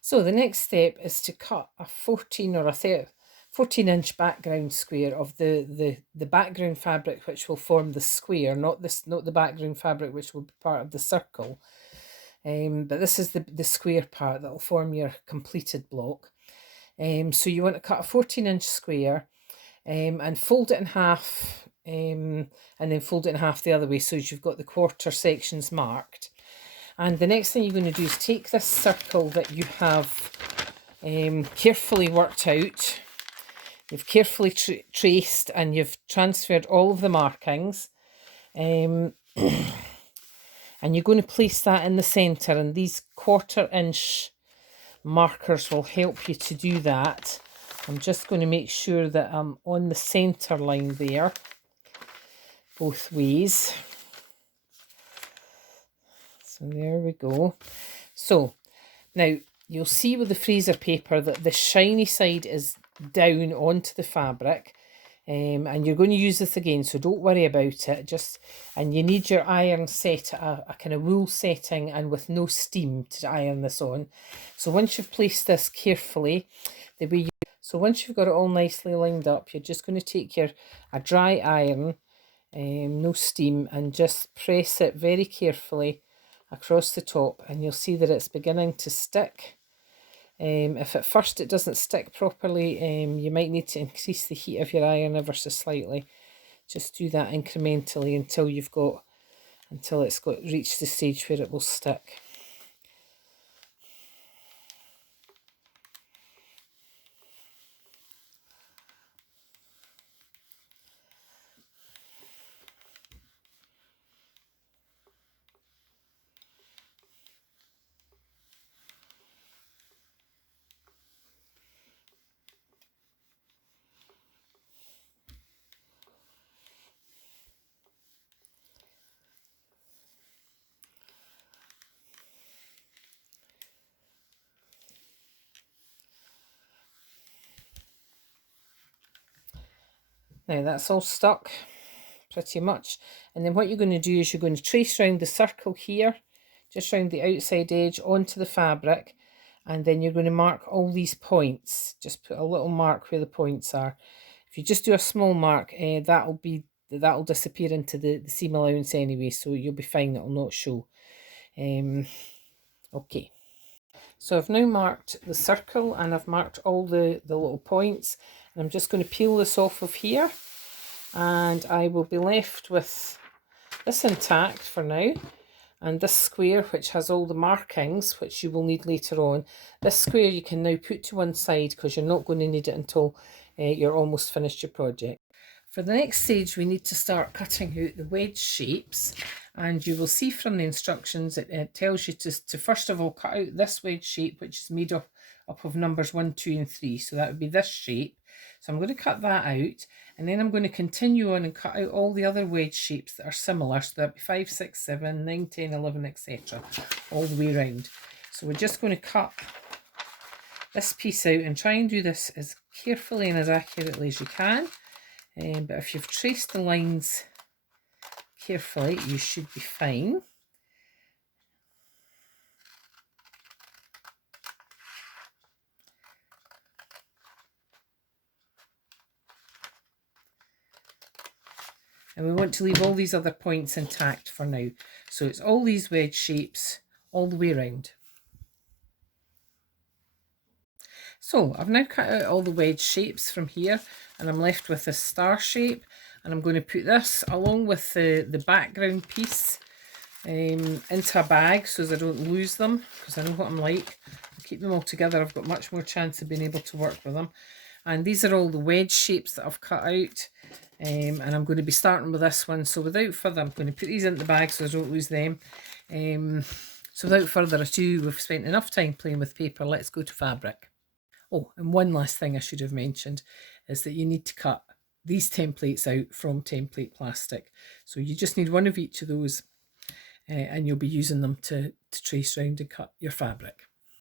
So the next step is to cut a 14 or a 14-inch background square of the background fabric which will form the square, not the background fabric which will be part of the circle. But this is the square part that will form your completed block. So you want to cut a 14-inch square and fold it in half, and then fold it in half the other way so you've got the quarter sections marked. And the next thing you're going to do is take this circle that you have carefully worked out, you've carefully traced, and you've transferred all of the markings, and you're going to place that in the centre, and these 1/4 inch markers will help you to do that. I'm just going to make sure that I'm on the centre line there, both ways. So there we go. So now you'll see with the freezer paper that the shiny side is down onto the fabric, and you're going to use this again, so don't worry about it. And you need your iron set at a kind of wool setting and with no steam to iron this on. So once you've placed this carefully, so once you've got it all nicely lined up, you're just going to take a dry iron, no steam, and just press it very carefully across the top, and you'll see that it's beginning to stick. If at first it doesn't stick properly, you might need to increase the heat of your iron ever so slightly. Just do that incrementally until it's reached the stage where it will stick. Now that's all stuck pretty much, and then what you're going to do is you're going to trace around the circle here, just around the outside edge onto the fabric, and then you're going to mark all these points. Just put a little mark where the points are. If you just do a small mark, that'll disappear into the seam allowance anyway, so you'll be fine, it'll not show. Okay, so I've now marked the circle and I've marked all the little points, and I'm just going to peel this off of here, and I will be left with this intact for now, and this square which has all the markings which you will need later on. This square you can now put to one side because you're not going to need it until you're almost finished your project. For the next stage we need to start cutting out the wedge shapes, and you will see from the instructions it tells you to first of all cut out this wedge shape, which is made up of numbers 1, 2 and 3, so that would be this shape. So I'm going to cut that out, and then I'm going to continue on and cut out all the other wedge shapes that are similar, so that'd be 5, 6, 7, 9, 10, 11, etc., all the way around. So we're just going to cut this piece out and try and do this as carefully and as accurately as you can. But if you've traced the lines carefully, you should be fine. And we want to leave all these other points intact for now. So it's all these wedge shapes all the way around. So I've now cut out all the wedge shapes from here, and I'm left with a star shape, and I'm going to put this along with the background piece into a bag so as I don't lose them, because I know what I'm like. I'll keep them all together, I've got much more chance of being able to work with them. And these are all the wedge shapes that I've cut out, and I'm going to be starting with this one. So without further, I'm going to put these into the bag so I don't lose them. So without further ado, we've spent enough time playing with paper, let's go to fabric. Oh, and one last thing I should have mentioned is that you need to cut these templates out from template plastic. So you just need one of each of those, and you'll be using them to trace round and cut your fabric.